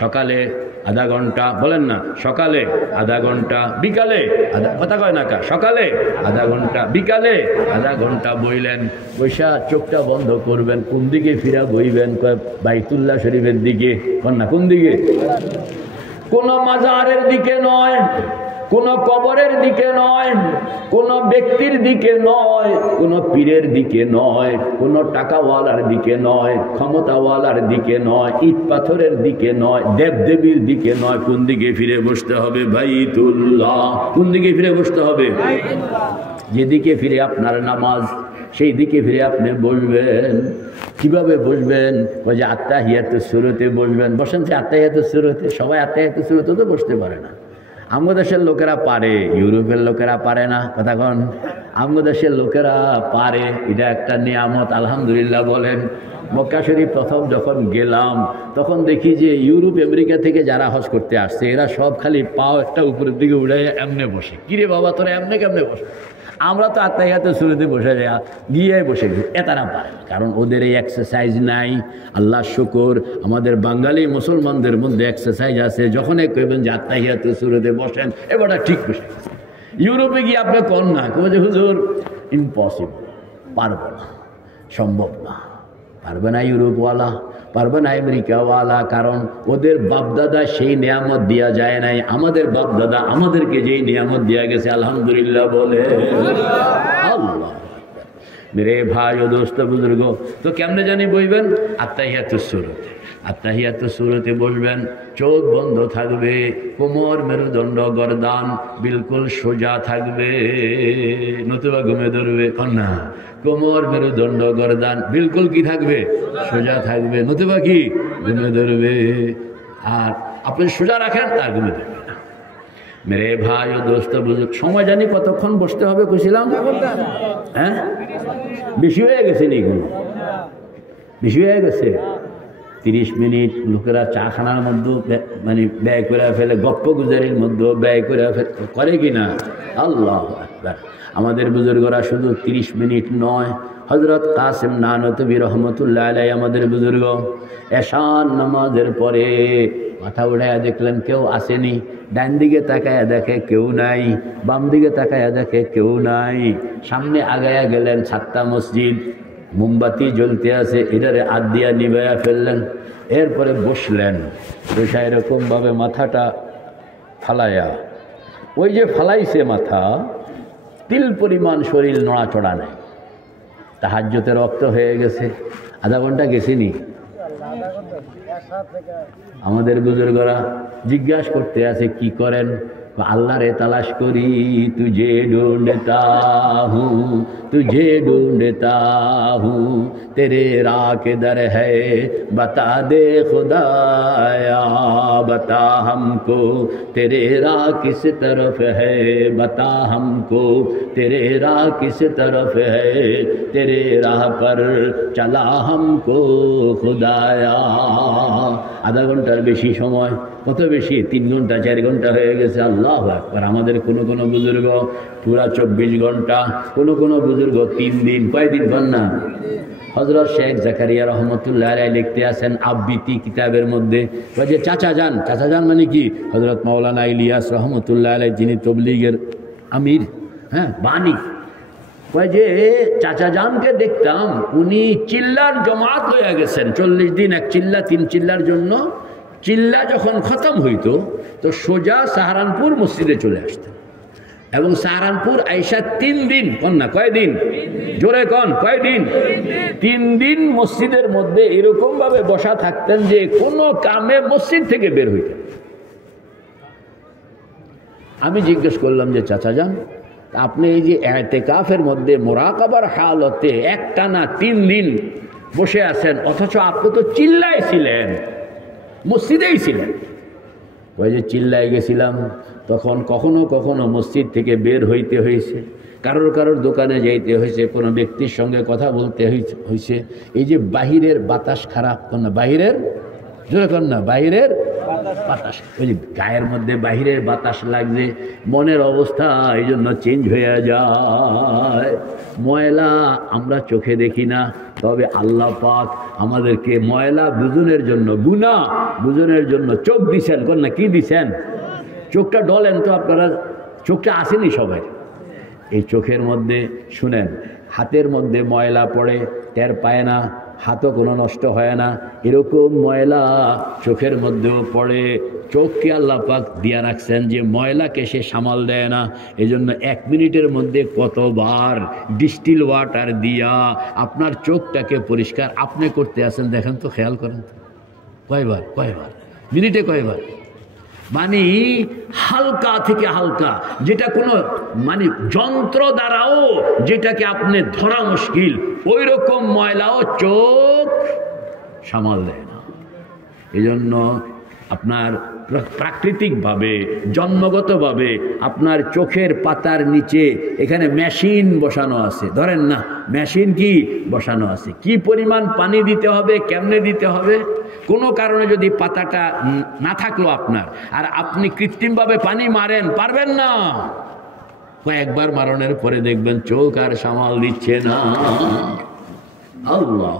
সকালে আধা ঘন্টা, বলেন না, সকালে আধা ঘন্টা, বিকালে কথা কয় না কা, সকালে আধা ঘন্টা, বিকালে আধা ঘন্টা বইলেন। বৈশা চোখটা বন্ধ করবেন, কোন দিকে ফিরা বইবেন? বাইতুল্লাহ শরীফের দিকে। না, কোন দিকে? কোন মাজারের দিকে নয়, কোন কবরের দিকে নয়, কোন ব্যক্তির দিকে নয়, কোন পীরের দিকে নয়, কোন টাকাওয়ালার দিকে নয়, ক্ষমতাওয়ালার দিকে নয়, ইট পাথরের দিকে নয়, দেবদেবীর দিকে নয়। কোন দিকে ফিরে বসতে হবে? বাইতুল্লাহ। কোন দিকে ফিরে বসতে হবে? যেদিকে ফিরে আপনার নামাজ, সেই দিকে ফিরে আপনি বসবেন। কিভাবে বসবেন? ওই যে আত্তাহিয়াতুস সুরতে বসবেন। বসেন সে আত্তাহিয়াতুস সুরতে। সবাই আত্তাহিয়াতুস সুরতে তো বসতে পারে না। আমাদের দেশের লোকেরা পারে, ইউরোপের লোকেরা পারে না। কথা কন, আমাদের দেশের লোকেরা পারে, এটা একটা নিয়ামত, আলহামদুলিল্লাহ বলেন। মক্কা শরীফ প্রথম যখন গেলাম তখন দেখি যে ইউরোপ আমেরিকা থেকে যারা হজ করতে আসছে এরা সব খালি পাও একটা উপরের দিকে উড়াই এমনে বসে। কিরে বাবা তোরা এমনে কেমনে বসে? আমরা তো আত্মাহিয়াতুস সুরতে বসে গিয়ে বসে এতারা পারে, কারণ ওদের এই এক্সারসাইজ নাই। আল্লাহ শুকর, আমাদের বাঙালি মুসলমানদের মধ্যে এক্সারসাইজ আছে। যখনই কইবেন যে আত্মাহিয়াতুস সুরতে বসেন, এবারটা ঠিক বসে। ইউরোপে গিয়ে আপনি কন না, কেউ যে হুজুর ইম্পসিবল, পারবো না, সম্ভব না। পারবে না ইউরোপওয়ালা, পারবে না আমেরিকাওয়ালা, কারণ ওদের বাপদাদা সেই নিয়ামত দেওয়া যায় নাই। আমাদের বাপদাদা আমাদেরকে যেই নিয়ামত দেওয়া গেছে, আলহামদুলিল্লাহ বলে। আল্লাহ মেরে ভাই ও দোস্ত বুজুর্গ, তো কেমনে জানি বইবেন? আত্তাহিয়াতুস সুরতে। আত্তাহিয়াতুস সুরতে বসবেন, চোখ বন্ধ থাকবে, কোমর মেরুদণ্ড গর্দান বিলকুল সোজা থাকবে, নতুবা ঘুমে ধরবে। কন্যা কোমর মেরুদণ্ড গর্দান বিলকুল কি থাকবে? সোজা থাকবে, নতুবা কি ঘুমে ধরবে। আর আপনি সোজা রাখেন, তার ঘুমে ধরবে না। মেরে ভাই ও দোস্ত বুজুর্গ, সময় জানি কতক্ষণ বসতে হবে কইছিলাম? হ্যাঁ, বেশি হয়ে গেছে নি? কোনো বেশি হয়ে গেছে? 30 মিনিট লোকেরা চা খানার মধ্যে মানে ব্যয় করে ফেলে, গপ্প গুজারির মধ্যে ব্যয় করে কিনা? আল্লাহ আকবার। আমাদের বুজুর্গরা শুধু 30 মিনিট নয়, হযরত কাসিম নানতবী রহমতুল্লাহ আলাইহি আমাদের বুজুর্গ এশার নামাজের পরে মাথা উঠায়া দেখলেন কেউ আসেনি। ডান দিকে তাকায়া দেখে কেউ নাই, বাম দিকে তাকায়া দেখে কেউ নাই। সামনে আগায়া গেলেন, 7টা মসজিদ, মোমবাতি জ্বলতে আছে, এটারে হাত দিয়া নিভাইয়া ফেললেন। এরপরে বসলেন, বসা এরকমভাবে মাথাটা ফালাইয়া, ওই যে ফালাইছে মাথা, তিল পরিমাণ শরীর নড়াচড়া নেই। তাহাজ্জুদের রক্ত হয়ে গেছে, আধা ঘন্টা গেছিনি। আমাদের বুজুর্গরা জিজ্ঞাসা করতে আছে কি করেন? আল্লাহরে তালাশ করি, তুঝে ঢूंढता हूँ, तुझे ढूंढता हूँ, तेरे राह किधर है बता दे खुदाया, बता हमको तेरे राह किस तरफ है, बता हमको तेरे राह किस तरफ है, तेरे राह पर चला हमको खुदाया। আধা ঘন্টার বেশি সময়, কত বেশি? 3 ঘন্টা 4 ঘন্টা হয়ে গেছে। আল্লাহু আকবার। আমাদের কোনো কোনো বুজুর্গ পুরা 24 ঘন্টা, কোনো কোনো বুজুর্গ 3 দিন। কয়দিন? বল না। হযরত শেখ জাকারিয়া রহমতুল্লাহ আলাইহি লিখতে আছেন আবৃত্তি কিতাবের মধ্যে, যে চাচা যান, চাচা যান মানে কি? হযরত মাওলানা ইলিয়াস রহমতুল্লাহ আলাইহি, যিনি তবলিগের আমির, হ্যাঁ, বাণী, কয় যে চাচা জানকে দেখতাম, উনি চিল্লার জমাত হয়ে গেছেন 40 দিন, এক চিল্লা 3 চিল্লার জন্য। চিল্লা যখন খতম হইতো তো সোজা সাহারানপুর মসজিদে চলে আসতেন, এবং সাহারানপুর আইসা 3 দিন, কন না কয়দিন? জোরে কন, কয়দিন? 3 দিন মসজিদের মধ্যে এরকম ভাবে বসা থাকতেন যে কোনো কামে মসজিদ থেকে বের হইতেন। আমি জিজ্ঞেস করলাম যে চাচা যান, আপনি এই যে ইতিকাফের মধ্যে মুরাকাবার হালতে একটানা 3 দিন বসে আছেন, অথচ আপনি তো চিল্লায় ছিলেন, মসজিদেই ছিলেন। ওই যে চিল্লায় গেছিলাম, তখন কখনো কখনো মসজিদ থেকে বের হইতে হয়েছে, কারোর কারোর দোকানে যাইতে হয়েছে, কোনো ব্যক্তির সঙ্গে কথা বলতে হয়েছে। এই যে বাহিরের বাতাস খারাপ, না বাহিরের যেরকম না বাইরের বাতাস, ওই যে গায়ের মধ্যে বাইরের বাতাস লাগছে, মনের অবস্থা এই জন্য চেঞ্জ হয়ে যায়। ময়লা আমরা চোখে দেখি না, তবে আল্লাহ পাক আমাদেরকে ময়লা বুঝনের জন্য, গুনাহ বুঝনের জন্য চোখ দিছেন। কোন না কি দিছেন? চোখটা ডলেন তো আপনারা, চোখটা আসেনি সবাই। এই চোখের মধ্যে শুনেন, হাতের মধ্যে ময়লা পড়ে টের পায় না, হাতও কোনো নষ্ট হয় না, এরকম ময়লা চোখের মধ্যেও পড়ে। চোখকে আল্লাহ পাক দিয়া রাখছেন যে ময়লাকে সে সামাল দেয় না। এই জন্য 1 মিনিটের মধ্যে কতবার ডিস্টিল ওয়াটার দিয়া আপনার চোখটাকে পরিষ্কার আপনি করতে আসেন, দেখেন তো, খেয়াল করেন তো, কয়বার মিনিটে কয়বার? মানে হালকা থেকে হালকা, যেটা কোনো মানে যন্ত্র দ্বারাও যেটাকে আপনি ধরা মুশকিল, ওই রকম ময়লাও চোখ সামাল দেয় না। এই জন্য আপনার প্রাকৃতিকভাবে, জন্মগতভাবে আপনার চোখের পাতার নিচে এখানে মেশিন বসানো আছে, ধরেন না, মেশিন কি বসানো আছে, কি পরিমাণ পানি দিতে হবে, কেমনে দিতে হবে। কোনো কারণে যদি পাতাটা না থাকলো আপনার, আর আপনি কৃত্রিমভাবে পানি মারেন, পারবেন না। কয়েকবার মারণের পরে দেখবেন চোখ আর সামাল দিচ্ছে না। আল্লাহ